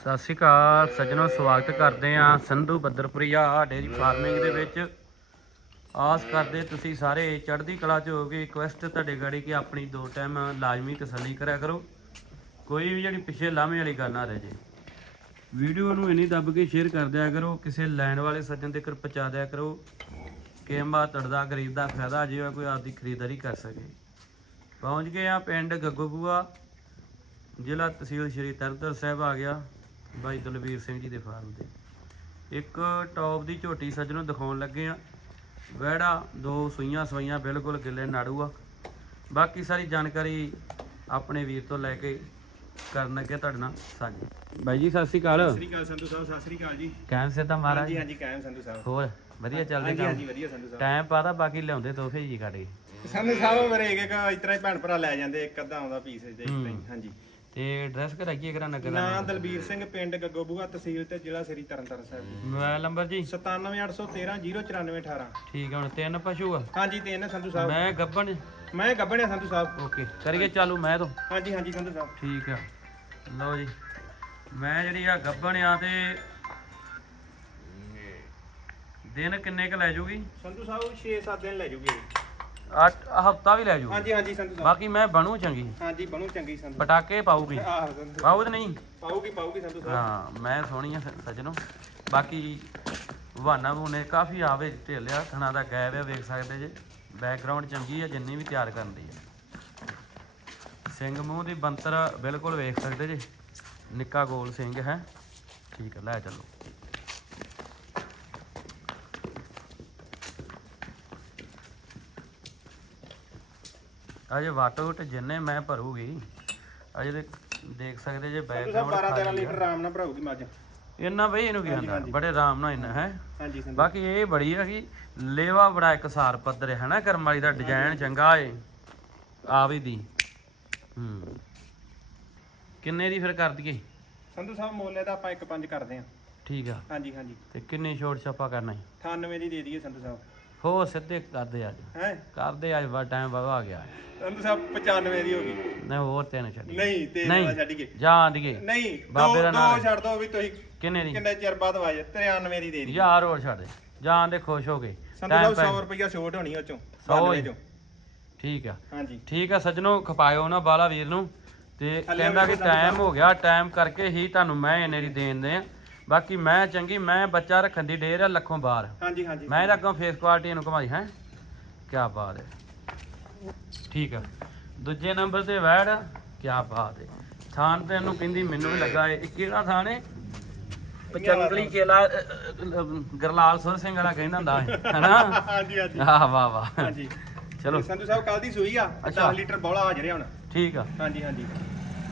ਸਤਿ ਸ਼੍ਰੀ ਅਕਾਲ ਸੱਜਣੋ, ਸਵਾਗਤ ਕਰਦੇ ਆ ਸੰਧੂ ਬੱਦਰਪੁਰੀਆ ਡੇਰੀ ਫਾਰਮਿੰਗ ਦੇ ਵਿੱਚ। ਆਸ ਕਰਦੇ ਤੁਸੀਂ ਸਾਰੇ ਚੜ੍ਹਦੀ ਕਲਾ ਚ ਹੋਗੇ ਰਿਕੁਐਸਟ ਤੁਹਾਡੇ ਗਾੜੀ ਕਿ ਆਪਣੀ ਦੋ ਟਾਈਮ ਲਾਜ਼ਮੀ ਤਸੱਲੀ ਕਰਿਆ ਕਰੋ। ਕੋਈ ਵੀ ਜਿਹੜੀ ਪਿੱਛੇ ਲਾਵੇਂ ਵਾਲੀ ਗੱਲ ਨਾ ਰਹਿ ਜੇ। ਵੀਡੀਓ ਨੂੰ ਇਨੀ ਦੱਬ ਕੇ ਸ਼ੇਅਰ ਕਰ ਦਿਆ ਕਰੋ, ਕਿਸੇ ਲੈਣ ਵਾਲੇ ਸੱਜਣ ਤੱਕ ਪਹੁੰਚਾ ਦਿਆ ਕਰੋ ਕਿ ਮਾ ਤੜਦਾ, ਗਰੀਬ ਦਾ ਫਾਇਦਾ ਜਿਵੇਂ ਕੋਈ ਆਪਦੀ ਖਰੀਦਦਾਰੀ ਕਰ ਸਕੇ। ਪਹੁੰਚ ਗਏ ਆ ਪਿੰਡ ਗੱਗੋਬੂਆ ਜ਼ਿਲ੍ਹਾ ਤਹਿਸੀਲ ਸ਼੍ਰੀ ਤਰਨਤਾਰਨ ਸਾਹਿਬ ਆ ਗਿਆ। ਬਾਈ ਦਲਵੀਰ ਸਿੰਘ ਜੀ ਦੇ ਫਾਰਮ ਤੇ। ਇੱਕ ਟੌਪ ਦੀ ਝੋਟੀ ਸੱਜਣੋਂ ਦਿਖਾਉਣ ਲੱਗੇ ਆ ਵਹਿੜਾ ਦੋ ਸੂਈਆਂ ਸਵਾਈਆਂ ਬਿਲਕੁਲ ਗਿੱਲੇ ਨਾੜੂ ਆ। ਬਾਕੀ ਸਾਰੀ ਜਾਣਕਾਰੀ ਆਪਣੇ ਵੀਰ ਤੋਂ ਲੈ ਕੇ ਕਰਨ ਲੱਗੇ ਤੁਹਾਡੇ ਨਾਲ ਸਾਂਝੀ। ਬਾਈ ਜੀ ਸਤਿ ਸ਼੍ਰੀ ਅਕਾਲ। ਸਤਿ ਸ੍ਰੀ ਅਕਾਲ ਸੰਧੂ ਸਾਹਿਬ ਸਤਿ ਸ੍ਰੀ ਅਕਾਲ ਜੀ। ਕੈਮ ਸੇ ਤਾਂ ਮਹਾਰਾਜ। ਹਾਂਜੀ ਹਾਂਜੀ ਕਾਇਮ ਸੰਧੂ ਸਾਹਿਬ। ਹੋਰ ਵਧੀਆ ਚੱਲਦੇ ਹਾਂਜੀ ਹਾਂਜੀ ਕੰਮ ਵਧੀਆ ਸੰਧੂ ਸਾਹਿਬ। ਟਾਈਮ ਪਾਦਾ ਬਾਕੀ ਲਿਆਉਂਦੇ ਤੋਹਫੇ ਜੀ ਕੱਢ ਕੇ। ਸੰਧੂ ਸਾਹਿਬ ਮੇਰੇ ਇੱਕ ਇੱਕ ਇਸ ਤਰ੍ਹਾਂ ਹੀ ਭੈਣ ਭਰਾ ਲੈ ਜਾਂਦੇ ਇੱਕ ਅੱਧਾ ਆਉਂਦਾ ਪੀਸ ਦੇ ਹੂੰ। ਹਾਂਜੀ। ਤੇ ਐਡਰੈਸ ਕਰਾਈਏ ਕਰਾਂ ਨਗਰ ਨਾਂ ਦਲਬੀਰ ਸਿੰਘ ਪਿੰਡ ਗੱਗੋਬੂਆ ਤਹਿਸੀਲ ਤੇ ਜ਼ਿਲ੍ਹਾ ਸ੍ਰੀ ਤਰਨਤਾਰਨ ਸਾਹਿਬ ਮੋਬਾਈਲ ਨੰਬਰ ਜੀ? 97813 ਠੀਕ ਹੈ ਹੁਣ ਤਿੰਨ ਪਸ਼ੂ ਆ। ਹਾਂਜੀ ਤਿੰਨ ਸੰਧੂ ਸਾਹਿਬ। ਮੈਂ ਗੱਬਣ ਮੈਂ ਗੱਬਣਿਆ ਸੰਧੂ ਸਾਹਿਬ। ਓਕੇ ਕਰੀਏ ਚਾਲੂ ਮੈਂ ਤੋਂ। ਹਾਂਜੀ ਹਾਂਜੀ ਸੰਧੂ ਸਾਹਿਬ। ਠੀਕ ਆ। ਲਓ ਜੀ ਮੈਂ ਜਿਹੜੀ ਆ ਗੱਬਣ ਆ ਤੇ ਦਿਨ ਕਿੰਨੇ ਕ ਲੈ ਜੂਗੀ? ਸੰਧੂ ਸਾਹਿਬ 6-7 ਦਿਨ ਲੈ ਜੂਗੇ। ਹਫਤਾ ਵੀ ਲੈ ਜੂ ਹਾਂਜੀ ਹਾਂਜੀ ਸੰਧੂ ਸਾਹਿਬ। ਬਾਕੀ ਮੈਂ ਬਣੂ ਚੰਗੀ। ਹਾਂਜੀ ਬਣੂ ਚੰਗੀ ਸੰਧੂ। ਪਟਾਕੇ ਪਾਊਗੀ। ਆਹ ਸੰਧੂ ਪਾਉ ਤੇ ਨਹੀਂ? ਪਾਉਗੀ ਪਾਉਗੀ ਸੰਧੂ ਸਾਹਿਬ। ਹਾਂ ਮੈਂ ਸੋਹਣੀ ਆ ਸੱਜਣੋ। ਬਾਕੀ ਵਾਨਾ ਬੂਨੇ ਕਾਫੀ ਆਵੇ ਢੇਲਿਆ ਥਣਾ ਦਾ ਗੈਬ ਆ ਵੇਖ ਸਕਦੇ ਜੇ। ਬੈਕਗ੍ਰਾਉਂਡ ਚੰਗੀ ਆ ਜਿੰਨੀ ਵੀ ਤਿਆਰ ਕਰਨ ਦੀ ਆ। ਸਿੰਘ ਮੂੰਹ ਦੀ ਬੰਤਰ ਬਿਲਕੁਲ ਵੇਖ ਸਕਦੇ ਜੇ। ਨਿੱਕਾ ਗੋਲ ਸਿੰਘ ਹੈ। ਠੀਕ ਹੈ ਲੈ ਚੱਲੋ। ਅਜੇ ਵਾਟੋ ਵਟ ਜਿੰਨੇ ਮੈਂ ਭਰੂਗੀ ਅਜੇ ਦੇ ਦੇਖ ਸਕਦੇ ਜੇ ਬੈਕਗ੍ਰਾਉਂਡ 12-13 ਲੀਟਰ ਆਰਾਮ ਨਾਲ ਭਰਾਉਗੀ ਮੱਝ। ਇੰਨਾ ਬਈ ਇਹਨੂੰ ਕੀ ਆਂਦਾ ਬੜੇ ਆਰਾਮ ਨਾਲ ਇੰਨਾ ਹੈ? ਹਾਂਜੀ ਬਾਕੀ ਇਹ ਬੜੀ ਆ ਕਿ ਲੇਵਾ ਬੜਾ ਇੱਕ ਸਾਰ ਪੱਧਰ ਹੈ ਨਾ ਕਰਮ ਵਾਲੀ ਦਾ ਡਿਜ਼ਾਈਨ ਚੰਗਾ ਏ। ਆਵੀ ਦੀ। ਹੂੰ। ਕਿੰਨੇ ਦੀ ਫਿਰ ਕਰ ਦਈਏ? ਸੰਧੂ ਸਾਹਿਬ ਮੋਲੇ ਦਾ ਆਪਾਂ 1.5 ਕਰਦੇ ਹਾਂ। ਠੀਕ ਆ। ਹਾਂਜੀ ਹਾਂਜੀ। ਤੇ ਕਿੰਨੀ ਛੋਟ ਛਾਪਾ ਕਰਨਾ ਹੈ 98 ਦੀ ਦੇ ਦਈਏ ਸੰਧੂ ਸਾਹਿਬ। ਹੋ ਸਿੱਧੇ ਕਰਦੇ ਅੱਜ ਹੈ? ਕਰਦੇ ਅੱਜ ਵਾ ਟਾਈਮ ਬਾਬਾ ਆ ਗਿਆ। ਸੰਧੂ ਸਾਹਿਬ 95 ਦੀ ਹੋ ਗਈ। ਨਹੀਂ ਹੋਰ ਤਿੰਨ ਛੱਡੀ ਨਹੀਂ ਤੇ। ਵਾਲਾ ਛੱਡ ਗਏ। ਜਾਂ ਦੀਏ ਨਹੀਂ ਬਾਬੇ ਦੋ ਨਾਮ। ਛੱਡ ਦੋ ਵੀ ਤੁਸੀਂ ਕਿੰਨੇ ਦੀ? ਕਿੰਨੇ ਚਿਰ ਬਾਅਦ ਵਾਜੇ 93 ਦੀ ਦੇ ਦੀ ਯਾਰ ਹੋਰ ਛੱਡ ਜਾਂ ਦੇ ਖੁਸ਼ ਹੋ ਗਏ। ਪੈ 100 ਰੁਪਇਆ ਛੋਟ ਹੋਣੀ ਉਹ ਚੋਂ ਸੌ 92 ਹੀ। ਚੋਂ। ਠੀਕ ਆ। ਹਾਂਜੀ। ਠੀਕ ਆ ਸੱਜਣੋ ਖਪਾਇਓ ਨਾ ਬਾਲਾ ਵੀਰ ਨੂੰ। ਤੇ ਕਹਿੰਦਾ ਕਿ ਟਾਈਮ ਹੋ ਗਿਆ ਟਾਈਮ ਕਰਕੇ ਹੀ ਤੁਹਾਨੂੰ ਮੈਂ ਇੰਨੇ ਦੀ ਦੇਣ ਦੇ ਆ। ਬਾਕੀ ਮੈਂ ਚੰਗੀ ਮੈਂ ਬੱਚਾ ਰੱਖਣ ਦੀ ਡੇਰ ਆ ਲੱਖੋਂ ਬਾਹਰ। ਹਾਂਜੀ ਹਾਂਜੀ। ਮੈਂ ਇਹਦਾ ਅੱਗੋਂ ਫੇਸ ਕੁਆਲਿਟੀ ਨੂੰ ਘਮਾਈ ਹੈ? ਕੀ ਬਾਤ ਹੈ। ਠੀਕ ਆ। ਦੂਜੇ ਨੰਬਰ ਤੇ ਵੈੜ ਕੀ ਬਾਤ ਹੈ। ਥਾਨ ਤੇ ਇਹਨੂੰ ਕਹਿੰਦੀ ਮੈਨੂੰ ਵੀ ਲੱਗਾ ਇਹ। ਕਿਹੜਾ ਥਾਨ ਹੈ? ਪਚੰਗਲੀ ਕੇਲਾ ਗਰਲਾਲ ਸੁਰ ਸਿੰਘ ਵਾਲਾ ਕਹਿੰਦਾ ਹੁੰਦਾ ਹੈ ਹਨਾ? ਹਾਂਜੀ ਹਾਂਜੀ। ਆਹ ਵਾਹ ਵਾਹ। ਹਾਂਜੀ। ਚਲੋ। ਸੰਧੂ ਸਾਹਿਬ ਕੱਲ ਦੀ ਸੂਈ ਆ। ਅੱਛਾ। 10 ਲੀਟਰ ਬੋਲਾ ਆ ਹੁਣ। ਠੀਕ ਆ। ਹਾਂਜੀ ਹਾਂਜੀ।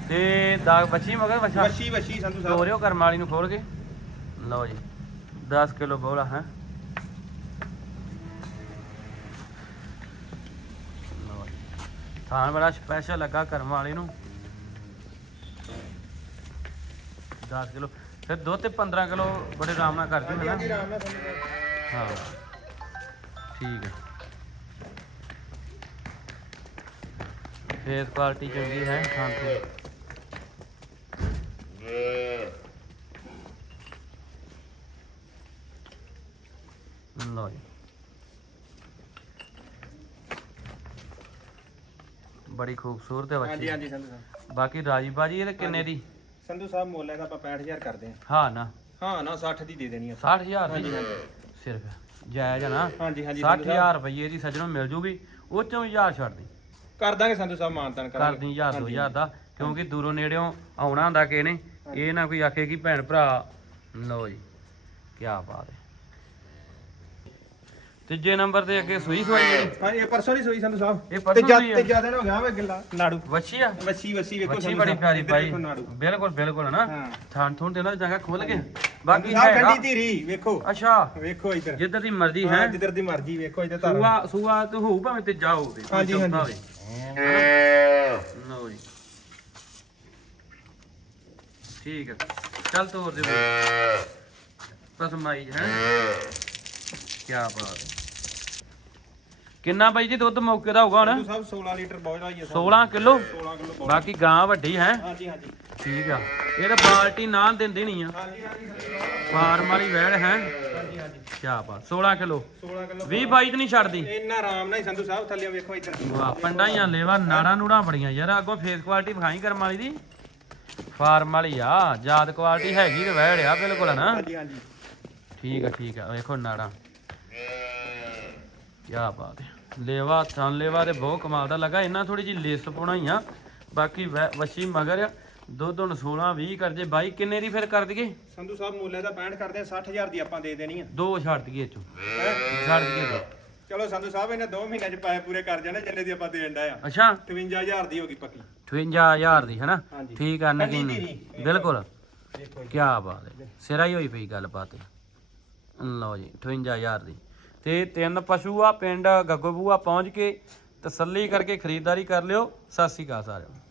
ਤੇ ਦਾਗ ਬੱਚੀ ਮਗਰ ਬੱਚਾ ਵੱਛੀ ਸੰਧੂ ਸਾਹਿਬ। ਤੋਰਿਓ ਕਰਮ ਵਾਲੀ ਨੂੰ ਖੋਲ ਕੇ। ਲਓ ਜੀ 10 ਕਿਲੋ ਬੋਲਾ ਹੈ। ਥਾਣ ਬੜਾ ਸਪੈਸ਼ਲ ਲੱਗਾ ਕਰਮ ਵਾਲੀ ਨੂੰ। 10 ਕਿਲੋ ਫਿਰ ਦੋ ਤੇ 15 ਕਿਲੋ ਬੜੇ ਆਰਾਮ ਨਾਲ ਕਰ ਦਿੰਦੇ ਨਾ? ਹਾਂ। ਠੀਕ ਹੈ। ਫੇਸ ਕੁਆਲਿਟੀ ਚੰਗੀ ਹੈ ਖਾਣ ਤੇ ਲਓ ਜੀ ਬੜੀ ਖੂਬਸੂਰਤ ਹੈ ਹਾਂਜੀ ਬੱਚੀ। ਹਾਂਜੀ ਸੰਧੂ ਸਾਹਿਬ। ਬਾਕੀ ਰਾਜੀ ਬਾਜੀ ਇਹ ਕਿੰਨੇ ਦੀ? ਸੰਧੂ ਸਾਹਿਬ ਮੋਲੇ ਦਾ ਆਪਾਂ 65000 ਕਰਦੇ ਹਾਂ। ਹਾਂ ਨਾ। ਹਾਂ ਨਾ 60 ਦੀ ਦੇ ਦੇਣੀ ਆ। 60000 ਹਾਂਜੀ ਦੀ ਸਿਰਫ। ਜਾਇਜ਼ ਹੈ ਨਾ। ਹਾਂਜੀ ਹਾਂਜੀ ਸੰਧੂ ਸਾਹਿਬ। 60000 ਰੁਪਏ ਦੀ ਸੱਜਣੋਂ ਮਿਲ ਜੂਗੀ ਉਹ ਚੋਂ 1000 ਛੱਡ ਦੀ। ਕਰ ਦਾਂਗੇ ਸੰਧੂ ਸਾਹਿਬ ਮਾਨਤਨ ਕਰ ਦੀ 1000 2000 ਦਾ ਕਿਉਂਕਿ ਦੂਰੋਂ ਨੇੜਿਓਂ ਆਉਣਾ ਹੁੰਦਾ ਕਿਸੇ ਨੇ ਇਹ ਨਾ ਕੋਈ ਆਖੇ ਕਿ ਭੈਣ ਭਰਾ ਲਓ ਜੀ ਕੀ ਬਾਤ ਹੈ। ਤੀਜੇ ਨੰਬਰ ਤੇ ਅੱਗੇ ਸੂਈ ਸਵਾਈ ਜਿਹੜੀ? ਹਾਂ ਇਹ ਪਰਸੋਂ ਦੀ ਸੋਈ ਸੰਧੂ ਸਾਹਿਬ ਇਹ ਪਰਸੋਂ ਤੇ ਜਦ ਦੀ ਆ। ਤੇ ਜ਼ਿਆਦਾ ਹੋ ਗਿਆ ਵੇ ਗਿੱਲਾ। ਨਾੜੂ। ਵੱਛੀ ਆ? ਵੱਛੀ ਵੱਛੀ ਵੇਖੋ ਵੱਛੀ ਸੰਧੂ ਬੜੀ ਸਾਹਿਬ, ਪਿਆਰੀ ਇੱਧਰ ਪਾਈ। ਵੇਖੋ ਨਾੜੂ। ਬਿਲਕੁਲ ਬਿਲਕੁਲ ਨਾ ਹਾਂ। ਥਾਂ ਥੂਣ ਤੇ ਨਾ ਜਗ੍ਹਾ ਖੁੱਲ ਕੇ। ਬਾਕੀ ਸਾਹਿਬ ਹੈਗਾ ਠੰਡੀ ਧੀਰੀ ਵੇਖੋ। ਅੱਛਾ। ਵੇਖੋ ਇੱਧਰ। ਜਿੱਧਰ ਦੀ ਮਰਜ਼ੀ ਹਾਂ ਹੈ। ਜਿੱਧਰ ਦੀ ਮਰਜ਼ੀ ਵੇਖੋ ਇੱਧਰ ਤਾਰਾ ਸੂਆ ਸੂਆ ਤੇ ਹੋਊ ਭਾਵੇਂ ਤੇ ਜਾਓ ਤੇ ਹਾਂਜੀ, ਹਾਂਜੀ। ਲਓ ਜੀ। ਠੀਕ ਹੈ ਚੱਲ ਤੋਰ ਦੇ ਬਈ ਬਸ ਮਾਈ ਹੈ। ਕੀ ਬਾਤ ਹੈ। ਕਿੰਨਾ ਬਾਈ ਜੀ ਦੁੱਧ ਮੌਕੇ ਦਾ ਹੋਊਗਾ ਹੁਣ? ਸਾਹਿਬ 16 ਲੀਟਰ ਬਹੁਤ ਲਾਈ ਹੈ 16 ਕਿਲੋ? 16 ਕਿਲੋ ਬਾਕੀ ਗਾਂ ਵੱਡੀ ਹੈ। ਹਾਂਜੀ ਹਾਂਜੀ। ਠੀਕ ਆ। ਇਹ ਤਾਂ ਬਾਲਟੀ ਨਾ ਦਿੰਦੀ ਨਹੀਂ ਆ। ਹਾਂਜੀ ਹਾਂਜੀ ਫਾਰਮ ਵਾਲੀ ਵੈੜ ਹੈ। ਹਾਂਜੀ ਹਾਂਜੀ। ਕਿਆ ਬਾ 16 ਕਿਲੋ। 16 ਕਿਲੋ 20 22 ਨਹੀਂ ਛੱਡਦੀ। ਇੰਨਾ ਆਰਾਮ ਨਾਲ ਹੀ ਸੰਧੂ ਸਾਹਿਬ ਥੱਲੇ ਵੇਖੋ ਇੱਧਰ। ਵਾਹ ਪੰਡਾਂ ਹੀ ਲੈਵਾ ਨਾੜਾਂ ਨੂੜਾਂ ਬੜੀਆਂ ਯਾਰ ਅੱਗੋਂ ਫੇਸ ਕੁਆਲਿਟੀ ਵਿਖਾਈ ਕਰਮ ਵਾਲੀ ਦੀ। ਫਾਰਮ ਵਾਲੀ ਆ ਯਾਦ ਕੁਆਲਿਟੀ ਹੈਗੀ ਤੇ ਵੈੜ ਆ ਬਿਲਕੁਲ ਨਾ। ਹਾਂਜੀ ਹਾਂਜੀ। ਠੀਕ ਆ ਠੀਕ ਆ ਵੇਖੋ ਨਾੜਾਂ। ਕਿਆ ਬਾਤ ਹੈ। ਲੇਵਾ ਥਣ ਲੇਵਾ ਤੇ ਬਹੁਤ ਕਮਾਲ ਦਾ ਲੱਗਾ। ਇਹਨਾਂ ਥੋੜੀ ਜੀ ਲਿਸਟ ਪਾਉਣਾ ਆ ਬਾਕੀ ਵੈ- ਵੱਛੀ ਮਗਰ ਆ। ਦੁੱਧ ਹੁਣ 16 20 ਕਰ ਜੇ। ਬਾਈ ਕਿੰਨੇ ਦੀ ਫਿਰ ਕਰ ਦਈਏ? ਸੰਧੂ ਸਾਹਿਬ ਮੁੱਲੇ ਦਾ 65 ਕਰਦੇ ਆ। 60000 ਦੀ ਆਪਾਂ ਦੇ ਦੇਣੀ ਆ। ਦੋ ਛੱਡ ਦਈਏ ਚੋਂ? ਛੱਡ ਦਈਏ ਦੋ। ਚਲੋ ਸੰਧੂ ਸਾਹਿਬ ਇਹਨੇ 2 ਮਹੀਨਿਆਂ ਚ ਪੈਸੇ ਪੂਰੇ ਕਰ ਜਾਣੇ ਜਿੰਨੇ ਦੀ ਆਪਾਂ ਦੇਣ ਡਿਆ ਆ। ਅੱਛਾ। 58000 ਦੀ ਹੋ ਗਈ ਪੱਕੀ। 58000 ਦੀ ਹੈਨਾ। ਠੀਕ ਆ ਨਗੀਨ ਦੀ। ਬਿਲਕੁਲ। ਕੀ ਬਾਤ ਹੈ। ਸਿਰਾ ਹੀ ਹੋਈ ਪਈ ਗੱਲਬਾਤ ਲਓ ਜੀ 58000 ਦੀ। ਤੇ ਤਿੰਨ ਪਸ਼ੂ ਆ, ਪਿੰਡ ਗੱਗੋਬੂਆ ਪਹੁੰਚ ਕੇ ਤਸੱਲੀ ਕਰਕੇ ਖਰੀਦਦਾਰੀ ਕਰ ਲਿਓ। ਸਤਿ ਸ਼੍ਰੀ ਅਕਾਲ ਸਾਰਿਆਂ ਨੂੰ।